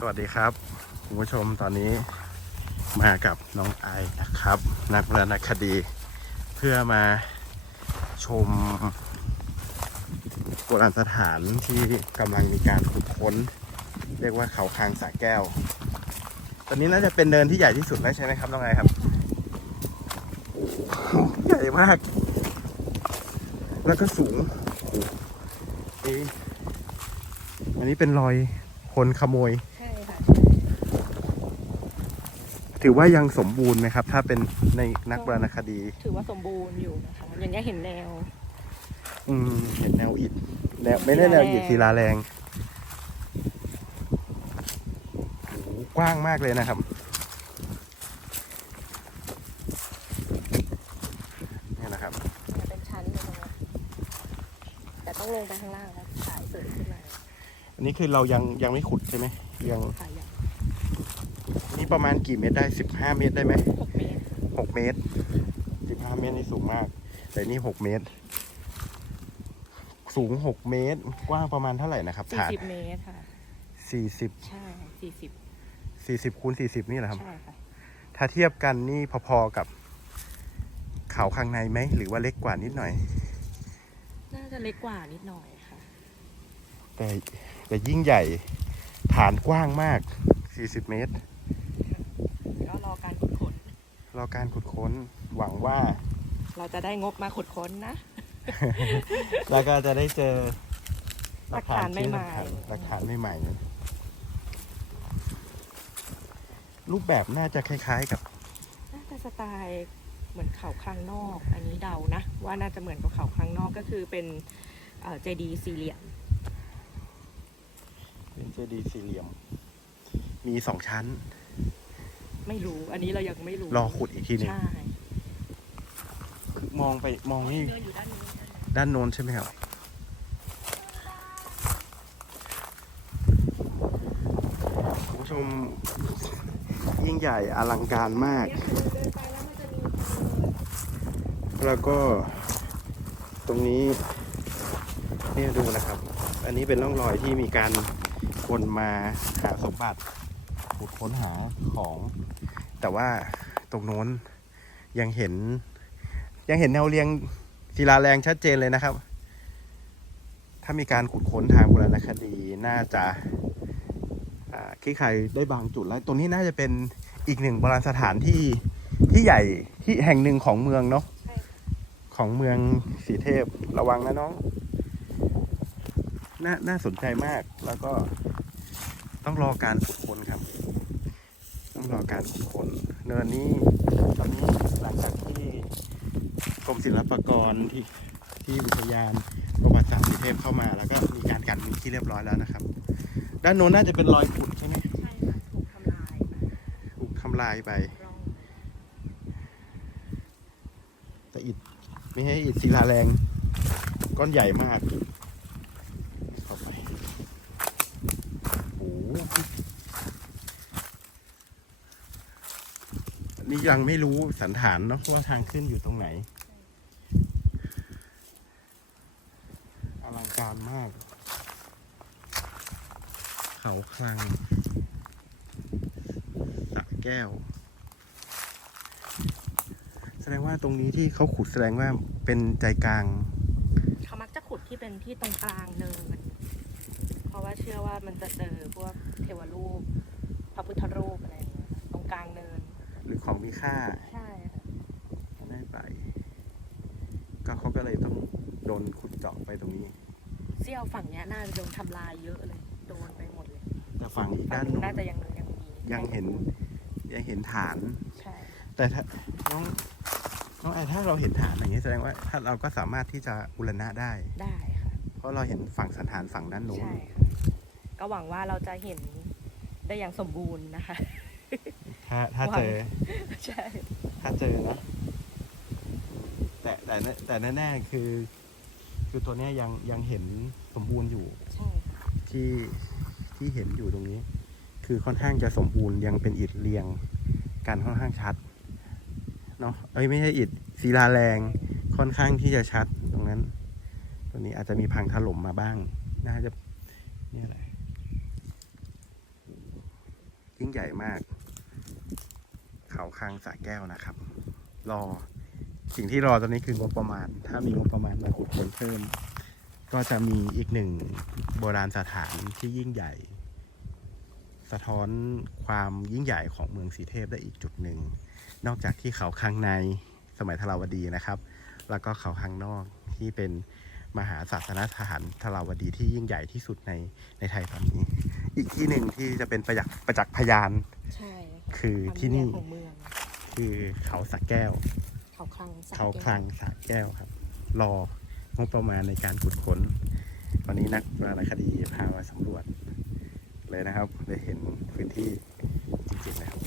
สวัสดีครับคุณผู้ชมตอนนี้มากับน้องไอนะครับ นักโบราณคดี เพื่อมาชมโบราณสถานที่กำลังมีการขุดค้น เรียกว่าเขาคางสาแก้ว ตอนนี้น่าจะเป็นเนินที่ใหญ่ที่สุดแล้วใช่ไหมครับน้องไอครับ ใหญ่มาก แล้วก็สูงนี่อันนี้เป็นรอยคนขโมย ถือว่ายังสมบูรณ์ไหมครับ ถ้าเป็นในนักโบราณคดี ถือว่าสมบูรณ์อยู่นะคะอย่างนี้ยเห็นแนว อืมเห็นแนวอิฐแนวไม่ได้แนวอิฐศิลาแรงโอ้โหกว้างมากเลยนะครับเนี่ยนะครับ เป็นชั้นเลยตรงนี้แต่ต้องลงไปข้างล่างแล้วถ่ายสวยขึ้นมาอันนี้คือเรายังยังไม่ขุดใช่ไหมยังถ่ายอย่างนี่ ประมาณกี่เมตรได้สิบห้าเมตรได้ไหมหกเมตรหกเมตรสิบห้าเมตรนี่สูงมาก แต่นี่หกเมตร สูงหกเมตร กว้างประมาณเท่าไหร่นะครับสี่ฐานสิบเมตรค่ะ สี่สิบใช่สี่สิบสี่สิบคูณสี่สิบนี่แหละครับ ใช่ค่ะ ถ้าเทียบกันนี่พอๆกับเขาข้างในไหม หรือว่าเล็กกว่านิดหน่อย น่าจะเล็กกว่านิดหน่อยค่ะ แต่แต่ยิ่งใหญ่ฐานกว้างมาก 40 เมตรก็ร อการขุดค้นรอการขุดค้นหวังว่า เราจะได้งบมาขุดค้นนะ แล้วก็จะได้เจอหลักฐานชิ้ใหม่ๆหลักฐานหลักฐานใหม่ๆรูปแบบน่าจะคล้ายๆกับน่าจะสไตล์เหมือนเขาข้างนอก อันนี้เดานะว่าน่าจะเหมือนกับเขาข้างนอกก็คือเป็นเจดีสี่เหลี่ยม เป็นเจดีย์สี่เหลี่ยม มีสองชั้น ไม่รู้อันนี้เรายังไม่รู้รอขุดอีกทีหนึงใช่มองไปมองนี่เนื้ออยู่ด้านนี้ด้านโน้นใช่ไหมครับ คุณผู้ชมยิ่งใหญ่อลังการมากแล้วก็ตรงนี้นี่ดูนะครับ อันนี้เป็นร่องรอยที่มีการคนมาหาสมบัติขุดค้นหาของ แต่ว่าตรงโน้นยังเห็น ยังเห็นแนวเรียงศิลาแรงชัดเจนเลยนะครับ ถ้ามีการขุดค้นทางโบราณคดีน่าจะคลี่คลายได้บางจุดแล้ว ตรงนี้น่าจะเป็นอีกหนึ่งโบราณสถานที่ที่ใหญ่ที่แห่งหนึ่งของเมืองเนาะของเมืองสีเทพระวังนะน้องนน่าสนใจมากแล้วก็ต้องรอการขุดค้นครับ ต้องรอการขุดค้นเนินนี้ตอนนี้หลังจากที่กรมศิลปากรที่ที่อุทยานประวัติศาสตร์สีเทพเข้ามา แล้วก็มีการกันเป็นที่เรียบร้อยแล้วนะครับ ด้านโน้นน่าจะเป็นรอยขุดใช่ไหมใช่ค่ะถูกทำลายมาถูกทำลายไปร่องแต่อิฐไม่ให้อิฐศิลาแรง ก้อนใหญ่มากเข้าไปโอ้โห นี่ยังไม่รู้สันฐานเนาะว่าทางขึ้นอยู่ตรงไหน อลังการมาก เขาคลังสระแก้ว แสดงว่าตรงนี้ที่เขาขุดแสดงว่าเป็นใจกลาง เขามักจะขุดที่เป็นที่ตรงกลางเนินเพราะว่าเชื่อว่ามันจะเจอพวกเทวรูปพระพุทธรูปอะไร มีค่าใช่ค่ะได้ไป ก็เขาก็เลยต้องโดนขุดเจาะไปตรงนี้ เซี่ยวฝั่งเนี้ยน่าจะโดนทำลายเยอะเลย โดนไปหมดเลยแต่ฝั่งอีกฝั่ด้างนนู้นู้นนน่าจะยังยังมียังเห็นยังเห็นฐาน ใช่ แต่ถ้าน้องน้องไอถ้าเราเห็นฐานอย่างนี้แสดงว่าถ้าเราก็สามารถที่จะอุรณะได้ ได้ค่ะ เพราะเราเห็นฝั่งสันฐานฝั่งด้านนู้น ใช่ค่ะ ก็หวังว่าเราจะเห็นได้อย่างสมบูรณ์นะคะ ถ้าถ้าเจอ ใช่ ถ้าเจอนะแต่แต่แน่แต่แน่ๆคือ คือตัวเนี้ยยังยังเห็นสมบูรณ์อยู่ ใช่ค่ะที่ที่เห็นอยู่ตรงนี้ คือค่อนข้างจะสมบูรณ์ยังเป็นอิฐเรียงกันค่อนข้างชัดเนาะเอ้ยไม่ใช่อิฐศิลาแรงค่อนข้างที่จะชัดตรงนั้นตรงนี้อาจจะมีพังถล่มมาบ้าง น่าจะนี่แหละยิ่งใหญ่มาก เขาคังสระแก้วนะครับ รอสิ่งที่รอตอนนี้คืองบประมาณ ถ้ามีงบประมาณมาขุดค้นเพิ่ม ก็จะมีอีกหนึ่งโบราณสถานที่ยิ่งใหญ่ สะท้อนความยิ่งใหญ่ของเมืองสีเทพได้อีกจุดหนึ่ง นอกจากที่เขาข้างในสมัยทราวดีนะครับ แล้วก็เขาข้างนอกที่เป็นมหาศาสนสถานทราวดีที่ยิ่งใหญ่ที่สุดในในไทยตอนนี้ อีกที่หนึ่งที่จะเป็นประจักษ์ประจักษ์พยานใช่ คือที่นี่ความยิ่งใหญ่ของเมืองคือเขาสระแก้ว เขาคลังสระเขาแก้วคลังสระแก้วครับ รองบประมาณในการขุดค้น วันนี้นักวรรณคดีพามาสำรวจ เลยนะครับได้เห็นพื้นที่จริงๆนะครับ